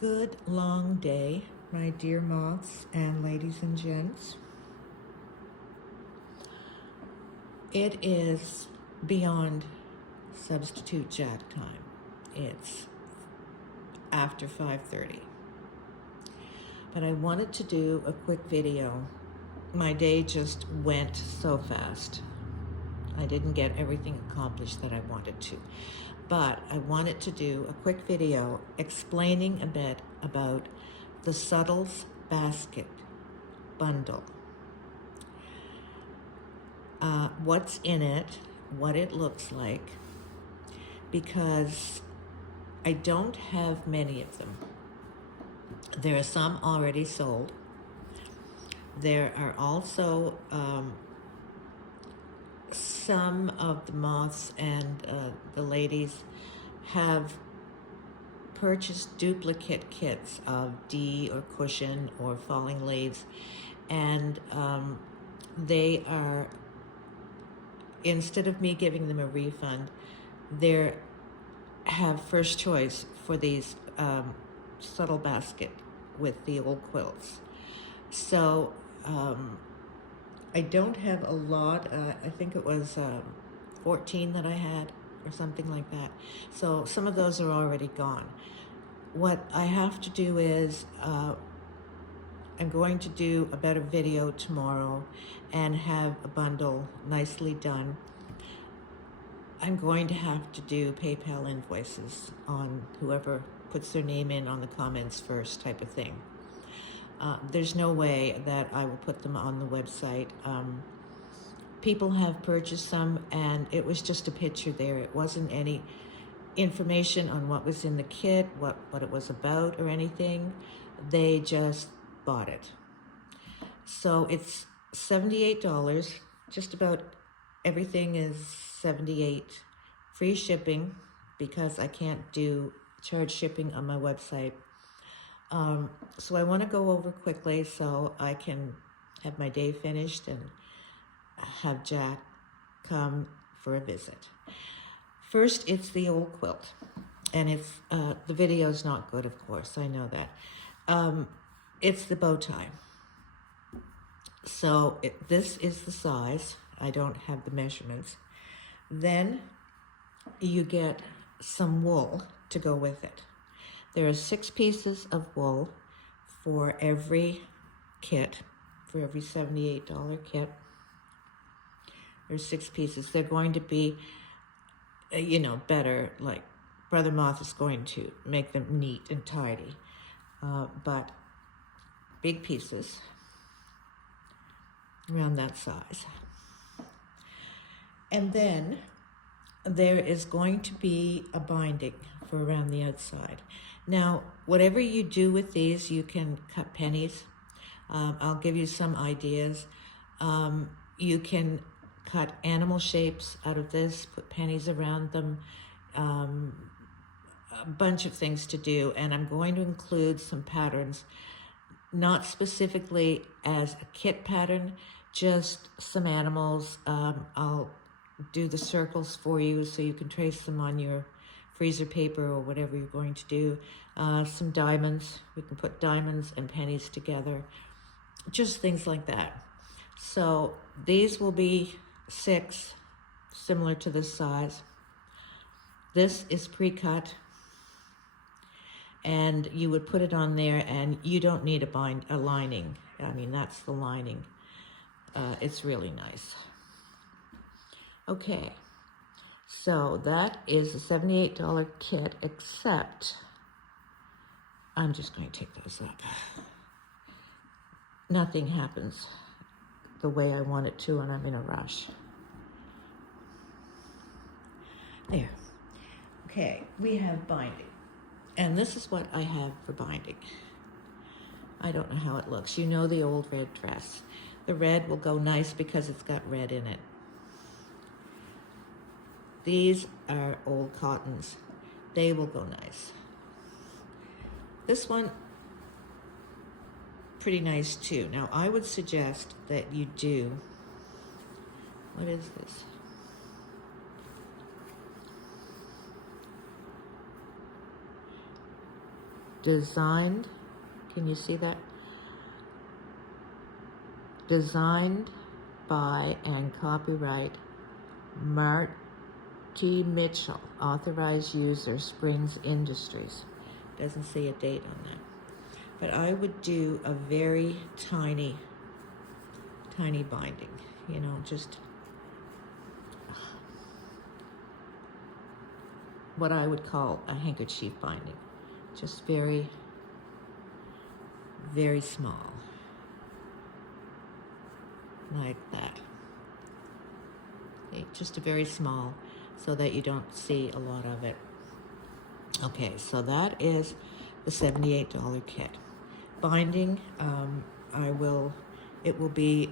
Good long day, my dear moths and ladies and gents. It is beyond substitute jack time. It's after 5:30. But I wanted to do a quick video. My day just went so fast. I didn't get everything accomplished that I wanted to. But I wanted to do a quick video explaining a bit about the Shuttles basket bundle. What's in it, what it looks like, because I don't have many of them. There are some already sold. There are also some of the moths and the ladies have purchased duplicate kits of D or cushion or falling leaves, and they are, instead of me giving them a refund, they have first choice for these Shuttle basket with the old quilts. So I don't have a lot. I think it was 14 that I had or something like that. So some of those are already gone. What I have to do is I'm going to do a better video tomorrow and have a bundle nicely done. I'm going to have to do PayPal invoices on whoever puts their name in on the comments first type of thing. There's no way that I will put them on the website. People have purchased some and it was just a picture there. It wasn't any information on what was in the kit, what it was about or anything. They just bought it. So it's $78, just about everything is $78. Free shipping, because I can't charge shipping on my website. So I want to go over quickly so I can have my day finished and have Jack come for a visit. First, it's the old quilt, and it's the video is not good, of course, I know that. It's the bow tie. So this is the size. I don't have the measurements. Then you get some wool to go with it. There are 6 pieces of wool for every kit, for every $78 kit. There's 6 pieces. They're going to be, better, like Brother Moth is going to make them neat and tidy. But big pieces, around that size. And then there is going to be a binding for around the outside. Now, whatever you do with these, you can cut pennies. I'll give you some ideas. You can cut animal shapes out of this, put pennies around them, a bunch of things to do. And I'm going to include some patterns, not specifically as a kit pattern, just some animals. I'll do the circles for you so you can trace them on your freezer paper or whatever you're going to do. Some diamonds. We can put diamonds and pennies together. Just things like that. So these will be 6, similar to this size. This is pre-cut. And you would put it on there, and you don't need a lining. I mean, that's the lining. It's really nice. Okay, so that is a $78 kit, except I'm just going to take those up. Nothing happens the way I want it to, and I'm in a rush. There. Okay, we have binding. And this is what I have for binding. I don't know how it looks. You know the old red dress. The red will go nice because it's got red in it. These are old cottons. They will go nice. This one, pretty nice too. Now, I would suggest that you do, what is this? Designed, can you see that? Designed by and copyright Marty Mitchell, authorized user Springs Industries. Doesn't say a date on that. But I would do a very tiny binding, you know, just what I would call a handkerchief binding. Just very, very small. Like that. Okay, just a very small, so that you don't see a lot of it. Okay, so that is the $78 kit. Binding, it will be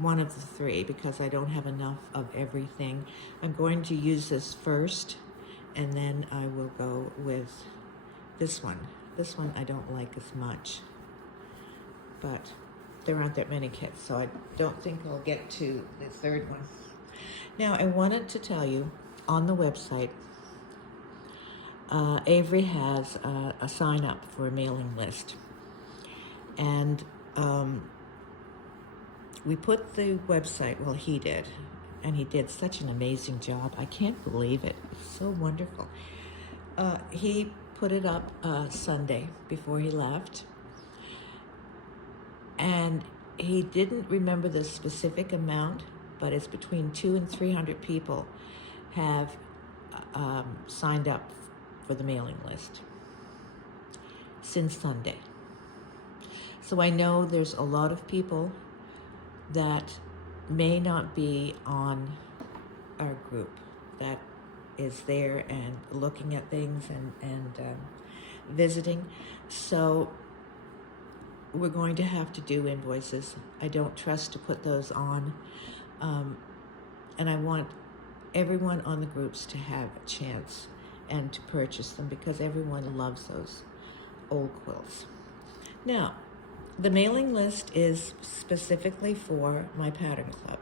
one of the three because I don't have enough of everything. I'm going to use this first, and then I will go with this one. This one I don't like as much, but there aren't that many kits, so I don't think I'll get to the third one. Now, I wanted to tell you, on the website, Avery has a sign up for a mailing list. And we put the website, well, he did, and he did such an amazing job. I can't believe it. It's so wonderful. He put it up Sunday before he left. And he didn't remember the specific amount, but it's between 200 and 300 people have signed up for the mailing list since Sunday. So I know there's a lot of people that may not be on our group that is there and looking at things and visiting. So we're going to have to do invoices. I don't trust to put those on. And I want everyone on the groups to have a chance and to purchase them because everyone loves those old quilts. Now, the mailing list is specifically for my pattern club.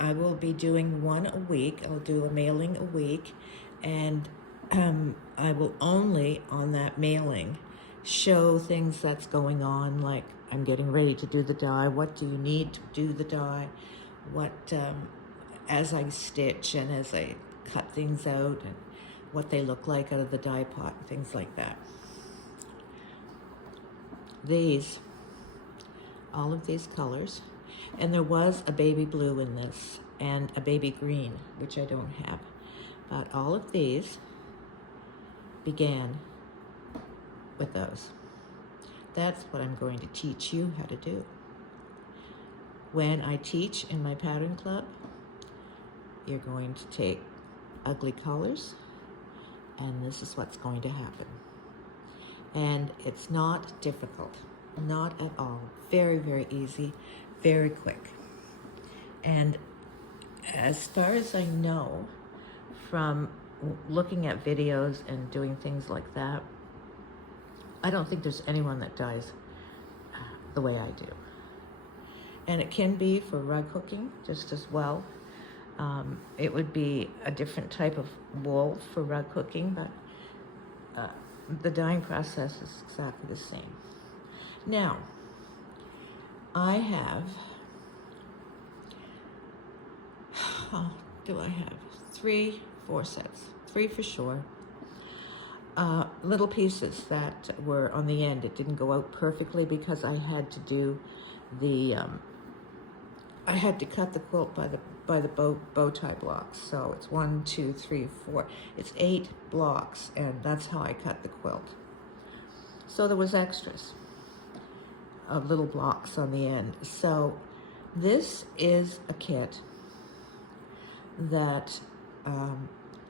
I will be doing one a week. I'll do a mailing a week, and I will only, on that mailing, show things that's going on, like I'm getting ready to do the die. What do you need to do the die? What, as I stitch and as I cut things out, and what they look like out of the die pot, and things like that. These, all of these colors, and there was a baby blue in this and a baby green, which I don't have, but all of these began with those. That's what I'm going to teach you how to do. When I teach in my pattern club, you're going to take ugly colors, and this is what's going to happen. And it's not difficult, not at all. Very, very easy, very quick. And as far as I know, from looking at videos and doing things like that, I don't think there's anyone that dies the way I do. And it can be for rug hooking just as well. It would be a different type of wool for rug hooking, but the dyeing process is exactly the same. Now, I have, do I have 4 sets, 3 for sure. Little pieces that were on the end. It didn't go out perfectly because I had to do the, I had to cut the quilt by the bow tie blocks. So it's 1, 2, 3, 4. It's 8 blocks, and that's how I cut the quilt. So there was extras of little blocks on the end. So this is a kit that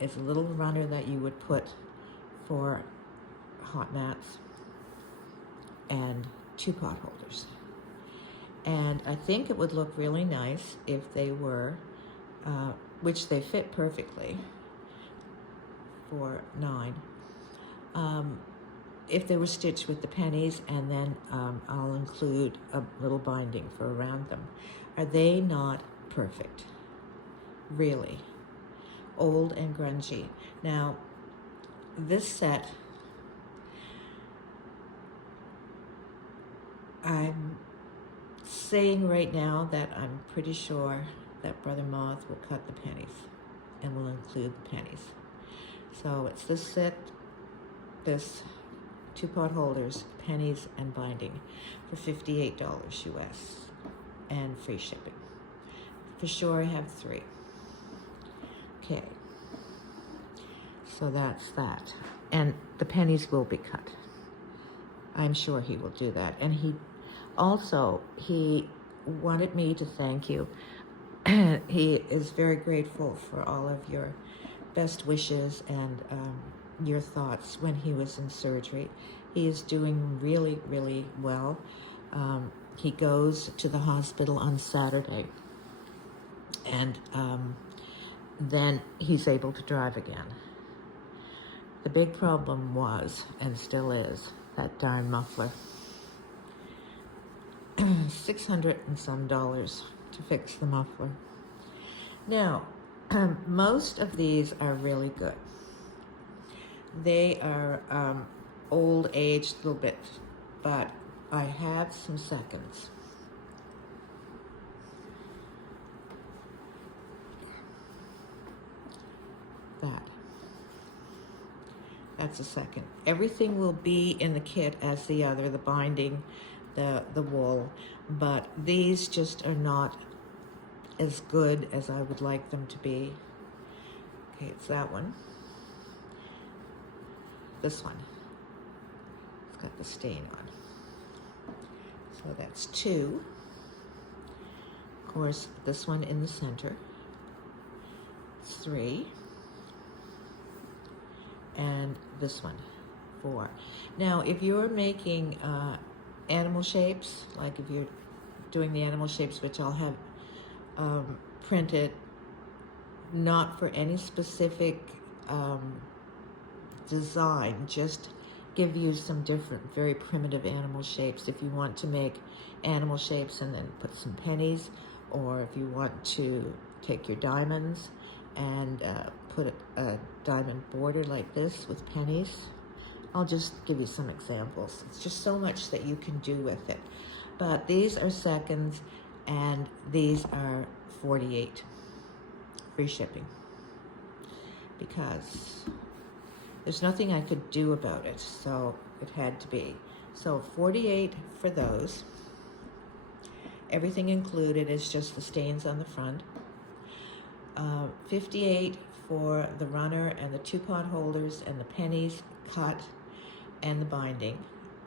is a little runner that you would put for hot mats and 2 pot holders. And I think it would look really nice if they were, which they fit perfectly for 9, if they were stitched with the pennies, and then I'll include a little binding for around them. Are they not perfect? Really. Old and grungy. Now, this set, I'm saying right now that I'm pretty sure that Brother Moth will cut the pennies and will include the pennies. So it's this set, this 2-pot holders, pennies, and binding for $58 US and free shipping. For sure I have 3. Okay, so that's that. And the pennies will be cut. I'm sure he will do that. And he wanted me to thank you. He is very grateful for all of your best wishes and your thoughts when he was in surgery. He is doing really, really well. He goes to the hospital on Saturday, and then he's able to drive again. The big problem was, and still is, that darn muffler. $600 and some to fix the muffler. Now, most of these are really good. They are old aged a little bit, but I have some seconds. That's a second. Everything will be in the kit as the other, the binding, the wool, but these just are not as good as I would like them to be. Okay, it's that one. This one. It's got the stain on. So that's 2. Of course, this one in the center. 3. And this one, 4. Now, if you're making animal shapes, like if you're doing the animal shapes, which I'll have printed, not for any specific design, just give you some different, very primitive animal shapes. If you want to make animal shapes and then put some pennies, or if you want to take your diamonds and put a diamond border like this with pennies. I'll just give you some examples. It's just so much that you can do with it. But these are seconds, and these are 48. Free shipping. Because there's nothing I could do about it, so it had to be. So 48 for those. Everything included is just the stains on the front. 58 for the runner and the 2-pot holders and the pennies cut and the binding.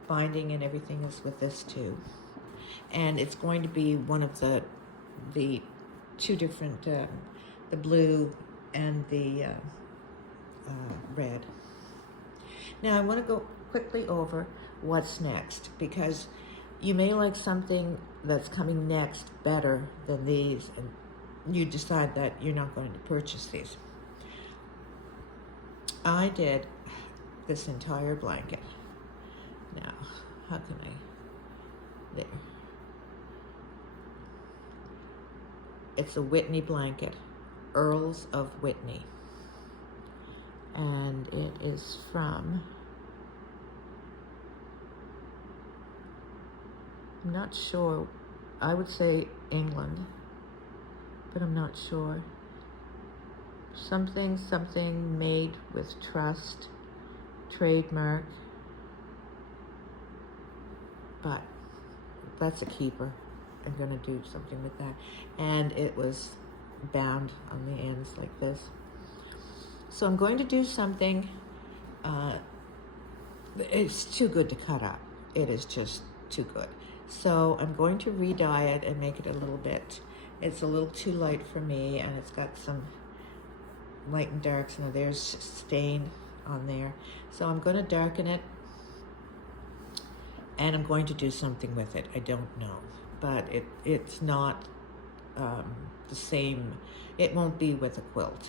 Binding and everything is with this too. And it's going to be one of the 2 different, the blue and the red. Now I want to go quickly over what's next, because you may like something that's coming next better than these, and you decide that you're not going to purchase these. I did this entire blanket. Now, how can I? There. It's a Whitney blanket, Earls of Whitney. And it is from, I'm not sure, I would say England, but I'm not sure. Something made with trust, trademark, but that's a keeper. I'm gonna do something with that. And it was bound on the ends like this. So I'm going to do something, it's too good to cut up. It is just too good. So I'm going to re-dye it and make it a little bit, it's a little too light for me, and it's got some light and darks. Now there's stain on there. So I'm going to darken it, and I'm going to do something with it. I don't know, but it's not the same. It won't be with a quilt.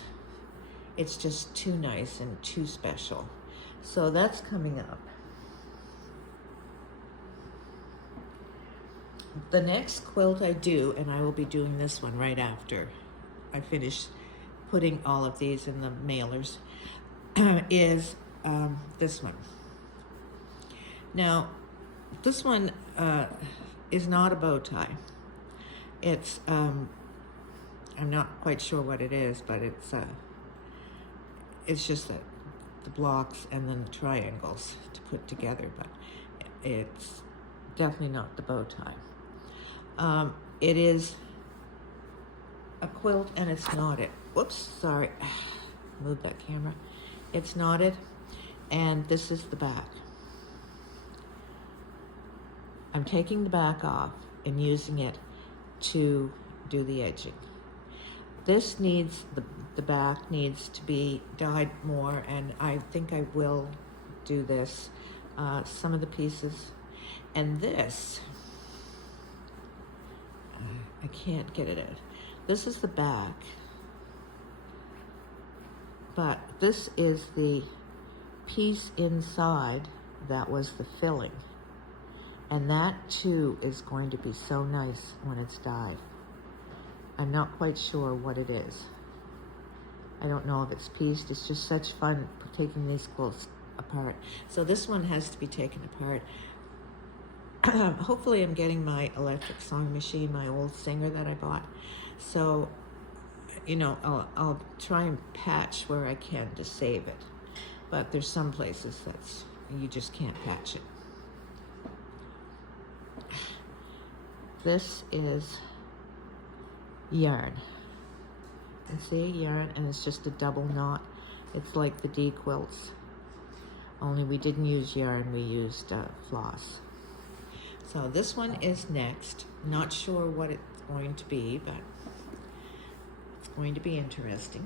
It's just too nice and too special. So that's coming up. The next quilt I do, and I will be doing this one right after I finish putting all of these in the mailers, is this one. Now, this one is not a bow tie. It's, I'm not quite sure what it is, but it's just that the blocks and then the triangles to put together, but it's definitely not the bow tie. It is a quilt and it's knotted. Whoops, sorry, move that camera. It's knotted, and this is the back. I'm taking the back off and using it to do the edging. This needs, the back needs to be dyed more, and I think I will do this, some of the pieces. And this, I can't get it in. This is the back, but this is the piece inside that was the filling. And that too is going to be so nice when it's dyed. I'm not quite sure what it is. I don't know if it's pieced. It's just such fun taking these quilts apart. So this one has to be taken apart. Hopefully I'm getting my electric sewing machine, my old Singer that I bought. So, you know, I'll try and patch where I can to save it. But there's some places that's, you just can't patch it. This is yarn. You see, yarn, and it's just a double knot. It's like the D quilts, only we didn't use yarn, we used floss. So this one is next. Not sure what it's going to be, but it's going to be interesting.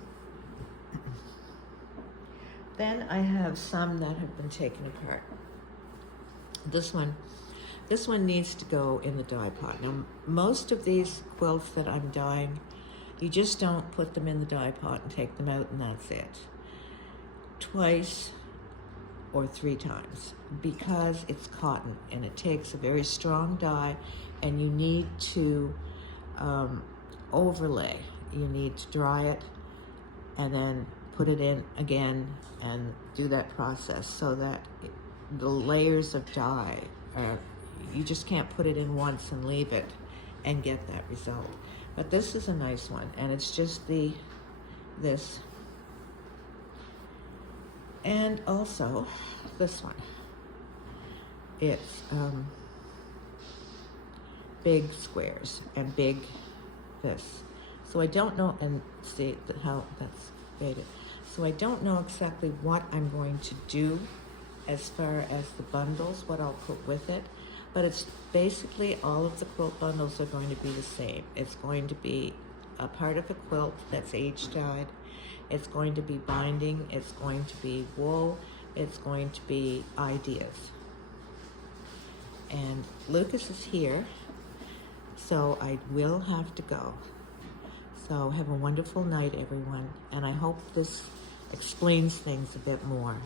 Then I have some that have been taken apart. This one needs to go in the dye pot. Now, most of these quilts that I'm dyeing, you just don't put them in the dye pot and take them out and that's it. Twice or 3 times, because it's cotton and it takes a very strong dye, and you need to overlay. You need to dry it and then put it in again and do that process so that the layers of dye are, you just can't put it in once and leave it and get that result. But this is a nice one, and it's just this. And also this one. It's big squares and big this. So I don't know, and see how that's faded. So I don't know exactly what I'm going to do as far as the bundles, what I'll put with it. But it's basically all of the quilt bundles are going to be the same. It's going to be a part of a quilt that's age dyed. It's going to be binding. It's going to be wool. It's going to be ideas. And Lucas is here, so I will have to go. So have a wonderful night, everyone. And I hope this explains things a bit more.